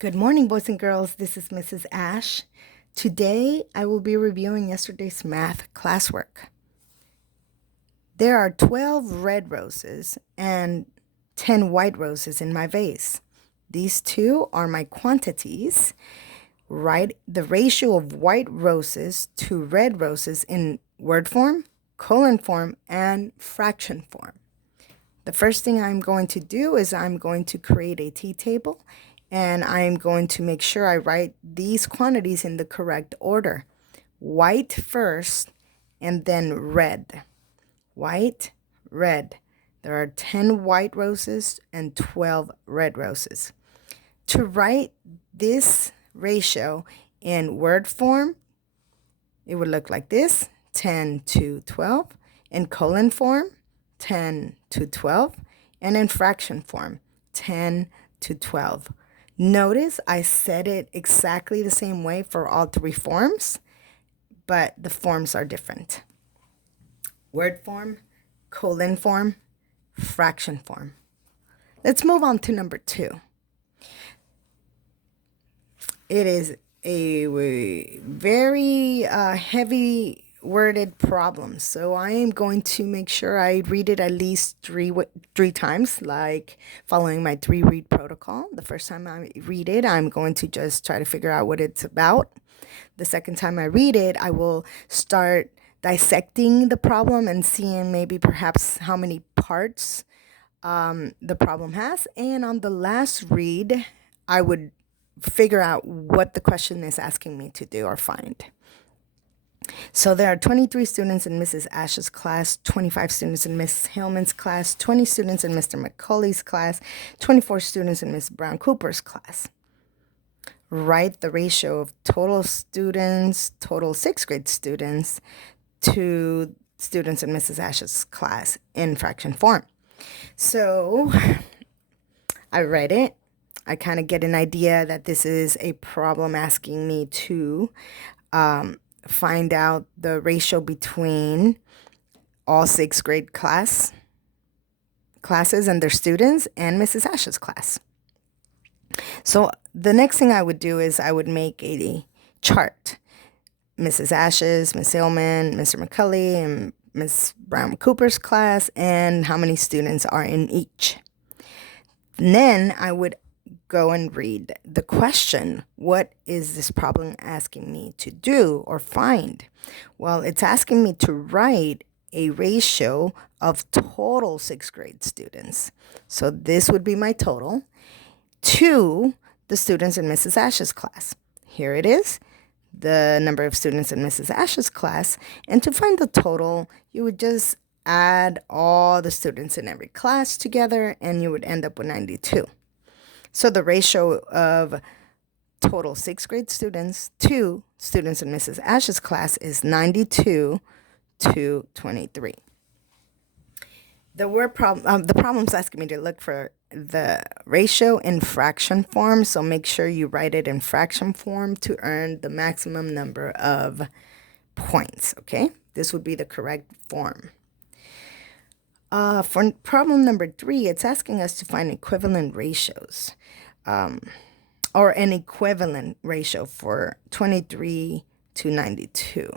Good morning, boys and girls. This is Mrs. Ash. Today, I will be reviewing yesterday's math classwork. There are 12 red roses and 10 white roses in my vase. These two are my quantities. Write the ratio of white roses to red roses in word form, colon form, and fraction form. The first thing I'm going to do is I'm going to create a t-table, and I'm going to make sure I write these quantities in the correct order. White first, and then red. White, red. There are 10 white roses and 12 red roses. To write this ratio in word form, it would look like this: 10 to 12. In colon form, 10 to 12. And in fraction form, 10 to 12. Notice I said it exactly the same way for all three forms, but the forms are different. Word form, colon form, fraction form. Let's move on to number 2. It is a very heavy worded problem, so I am going to make sure I read it at least three times, like following my 3-read protocol. The first time I read it, I'm going to just try to figure out what it's about. The second time I read it, I will start dissecting the problem and seeing maybe perhaps how many parts the problem has. And on the last read, I would figure out what the question is asking me to do or find. So there are 23 students in Mrs. Ash's class, 25 students in Miss Hillman's class, 20 students in Mr. McCulley's class, 24 students in Miss Brown Cooper's class. Write the ratio of total students, total 6th grade students, to students in Mrs. Ash's class in fraction form. So I read it. I kind of get an idea that this is a problem asking me to find out the ratio between all 6th grade classes and their students and Mrs. Ash's class. So the next thing I would do is I would make a chart. Mrs. Ash's, Miss Hillman, Mr. McCulley, and Miss Brown Cooper's class, and how many students are in each. And then I would go and read the question. What is this problem asking me to do or find? Well, it's asking me to write a ratio of total 6th grade students. So this would be my total to the students in Mrs. Ash's class. Here it is, the number of students in Mrs. Ash's class. And to find the total, you would just add all the students in every class together, and you would end up with 92. So the ratio of total 6th grade students to students in Mrs. Ash's class is 92 to 23. The problem's asking me to look for the ratio in fraction form, so make sure you write it in fraction form to earn the maximum number of points, okay? This would be the correct form. For problem number 3, it's asking us to find equivalent ratios, or an equivalent ratio for 23 to 92.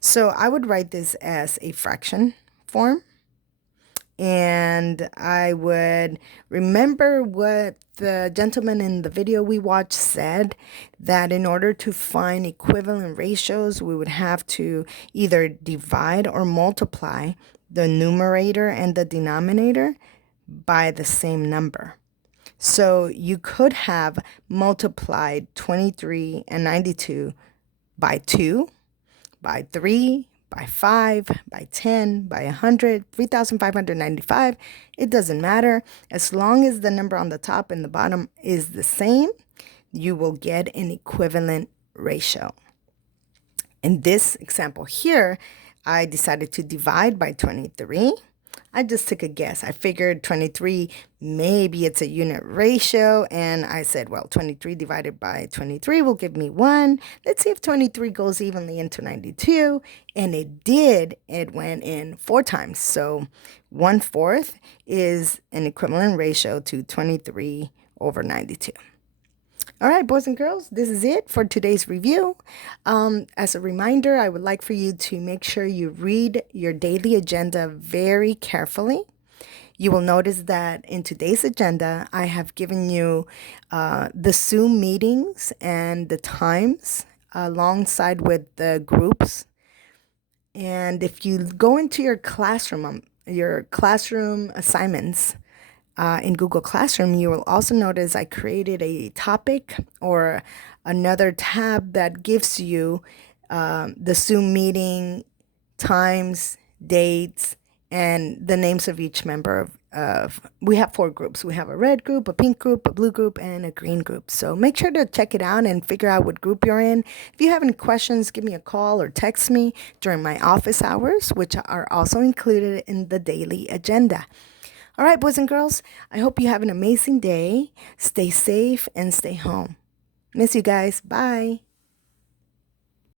So I would write this as a fraction form, and I would remember what the gentleman in the video we watched said, that in order to find equivalent ratios, we would have to either divide or multiply the numerator and the denominator by the same number. So you could have multiplied 23 and 92 by 2, by 3, by 5, by 10, by 100, 3,595. It doesn't matter. As long as the number on the top and the bottom is the same, you will get an equivalent ratio. In this example here, I decided to divide by 23. I just took a guess. I figured 23, maybe it's a unit ratio, and I said, well, 23 divided by 23 will give me 1. Let's see if 23 goes evenly into 92, and it did. It went in 4 times, so 1/4 is an equivalent ratio to 23 over 92. All right, boys and girls, this is it for today's review. As a reminder, I would like for you to make sure you read your daily agenda very carefully. You will notice that in today's agenda, I have given you the Zoom meetings and the times alongside with the groups. And if you go into your classroom assignments, in Google Classroom, you will also notice I created a topic or another tab that gives you the Zoom meeting times, dates, and the names of each member we have 4 groups. We have a red group, a pink group, a blue group, and a green group. So make sure to check it out and figure out what group you're in. If you have any questions, give me a call or text me during my office hours, which are also included in the daily agenda. All right, boys and girls, I hope you have an amazing day. Stay safe and stay home. Miss you guys. Bye.